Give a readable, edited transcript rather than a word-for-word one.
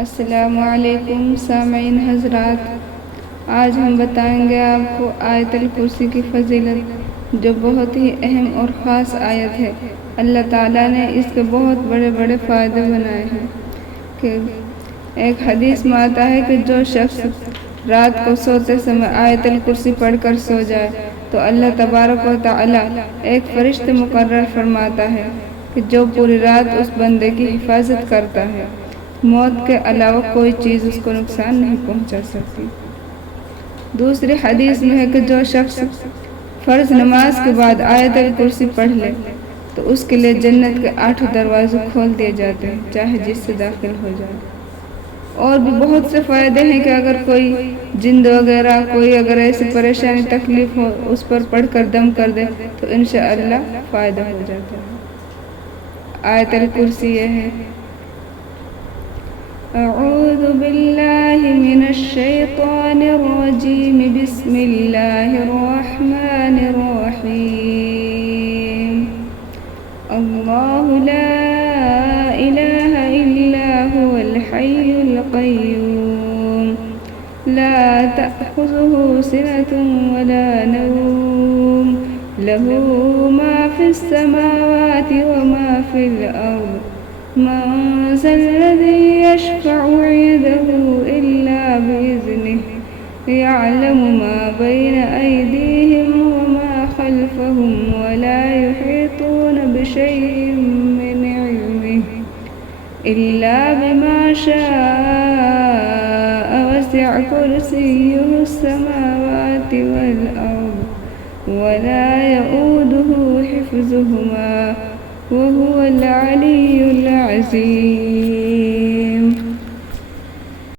السلام علیکم سامعین حضرات، آج ہم بتائیں گے آپ کو آیت الکرسی کی فضیلت، جو بہت ہی اہم اور خاص آیت ہے۔ اللہ تعالیٰ نے اس کے بہت بڑے بڑے فائدے بنائے ہیں کہ ایک حدیث میں آتا ہے کہ جو شخص رات کو سوتے سمے آیت الکرسی پڑھ کر سو جائے تو اللہ تبارک و تعالیٰ ایک فرشتہ مقرر فرماتا ہے کہ جو پوری رات اس بندے کی حفاظت کرتا ہے، موت کے علاوہ کوئی چیز اس کو نقصان نہیں پہنچا سکتی۔ دوسری حدیث میں ہے کہ جو شخص فرض نماز کے بعد آیت الکرسی پڑھ لے تو اس کے لیے جنت کے 8 دروازے کھول دیے جاتے ہیں، چاہے جس سے داخل ہو جائے۔ اور بھی بہت سے فائدے ہیں کہ اگر کوئی جن وغیرہ کوئی اگر ایسی پریشانی تکلیف ہو اس پر پڑھ کر دم کر دے تو انشاءاللہ فائدہ ہو جاتا ہے۔ آیت الکرسی یہ ہے: اعوذ باللہ من الشیطان الرجیم، بسم اللہ الرحمن الرحیم، اللہ لا الہ الا هو الحی القیوم، لا تأخذه سنة ولا نوم، له ما في السماوات وما في الأرض، من ذا الذي يشفع عنده إلا بإذنه، يعلم ما بين أيديهم وما خلفهم، ولا يحيطون بشيء من علمه إلا بما شاء، وسع كرسيه السماوات والأرض ولا يؤوده حفظهما وهو العلي العظيم۔